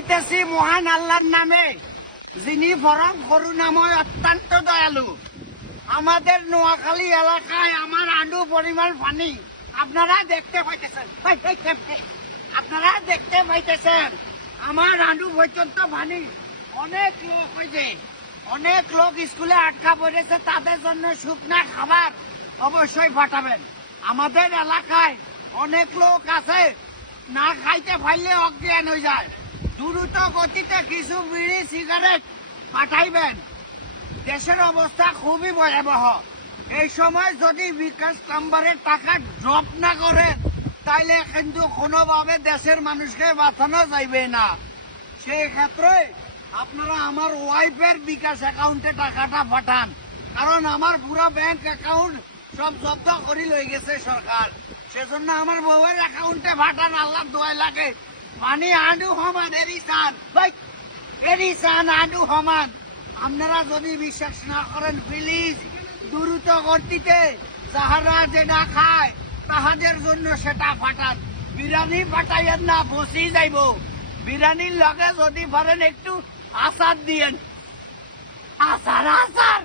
দিতেছি মহান আল্লাহর নামে, যিনি পরম করুণাময় অত্যন্ত দয়ালু। আমাদের নোয়াখালী এলাকায় আমার আন্ডু পরিমাণ পানি আপনারা দেখতে পাইতেছেন। আপনারা দেখতে পাইতেছেন আমার আন্ডু পর্যন্ত পানি। অনেক লোক হয়েছে, অনেক লোক স্কুলে আটকা পড়েছে, তাদের জন্য শুকনা খাবার অবশ্যই পাঠাবেন। আমাদের এলাকায় অনেক লোক আছে না খাইতে পারলে অজ্ঞান হয়ে যায়। দ্রুত গতিতে কিছু বিড়ি সিগারেট পাঠাইবেন। দেশের অবস্থা খুবই ভয়াবহ। এই সময় যদি বিকাশ নাম্বারের টাকা ড্রপ না করেন তাইলে কিন্তু কোনোভাবে দেশের মানুষকে বাঁচানো যাইবে না। সেই ক্ষেত্রে আপনারা আমার ওয়াইফের বিকাশ অ্যাকাউন্টে টাকাটা পাঠান, কারণ আমার পুরো ব্যাংক অ্যাকাউন্ট সব জব্দ করে লই গেছে সরকার। সেজন্য আমার বউয়ের অ্যাকাউন্টে পাঠান, আল্লাহ দোয়া লাগে। পানি আন্ডু হমান এরিসান ভাই, এরিসান আন্ডু হমান। আপনারা যদি বিশ্বাস না করেন প্লিজ দ্রুত গতিতে যাহারা যেটা খায় তাহাদের জন্য সেটা পাঠান। বিরিয়ানি পাঠাইয়েন না, বসি যাইব। বিরিয়ানির লগে যদি পারেন একটু আচার দিয়েন, আচার আচার।